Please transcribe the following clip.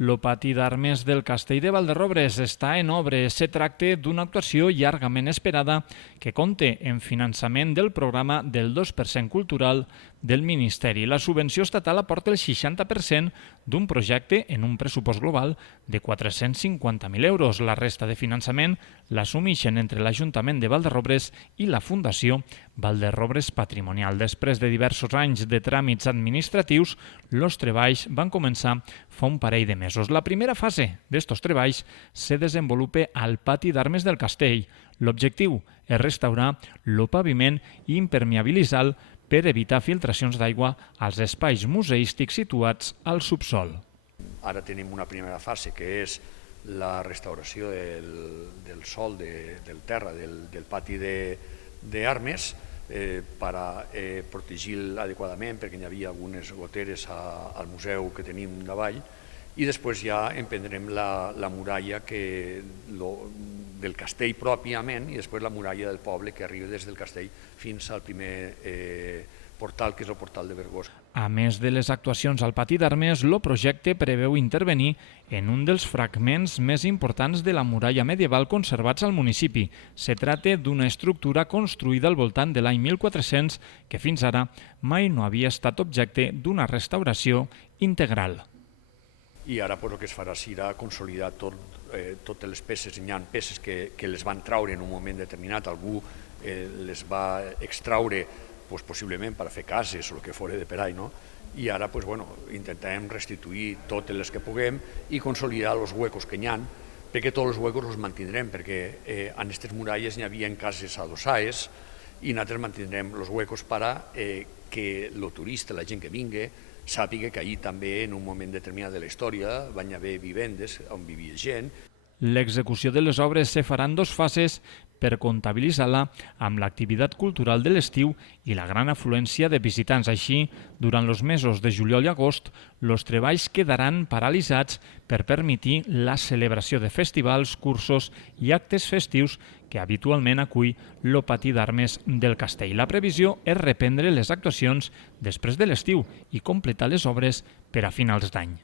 El pati d'armes del Castell de Valderrobres està en obres. Se tracta d'una actuació llargament esperada que compta en finançament del programa del 2% cultural del Ministeri. La subvenció estatal aporta el 60% d'un projecte en un pressupost global de 450.000 euros. La resta de finançament l'assumeixen entre l'Ajuntament de Valderrobres i la Fundació Valderrobres Patrimonial. Després de diversos anys de tràmits administratius, els treballs van començar fa un parell de mesos. La primera fase d'estos treballs se desenvolupa al pati d'armes del castell. L'objectiu és restaurar el paviment i impermeabilitzar-lo per evitar filtracions d'aigua als espais museístics situats al subsol. Ara tenim una primera fase que és la restauració del sòl, del terra, del pati d'armes per a protegir-lo adequadament perquè hi havia algunes goteres al museu que tenim davall i després ja emprendrem la muralla del castell pròpiament i després la muralla del poble que arriba des del castell fins al primer portal, que és el portal de Vergós. A més de les actuacions al pati d'armes, el projecte preveu intervenir en un dels fragments més importants de la muralla medieval conservats al municipi. Se tracta d'una estructura construïda al voltant de l'any 1400 que fins ara mai no havia estat objecte d'una restauració integral. I ara el que es farà serà consolidar totes les peces. Hi ha peces que les van traure en un moment determinat, algú les va extraure possiblement per a fer cases o el que fos de per ahí, i ara intentarem restituir totes les que puguem i consolidar els huecos que hi ha, perquè tots els huecos els mantindrem, perquè en aquestes muralles hi havia cases adossades i nosaltres mantindrem els huecos per a que el turista, la gent que vingui, sàpiga que allí també en un moment determinat de la història van haver vivendes on vivia gent. L'execució de les obres se farà en dues fases per comptabilitzar-la amb l'activitat cultural de l'estiu i la gran afluència de visitants. Així, durant els mesos de juliol i agost, els treballs quedaran paralitzats per permetre la celebració de festivals, cursos i actes festius que habitualment acull el pati d'armes del castell. La previsió és reprendre les actuacions després de l'estiu i completar les obres per a finals d'any.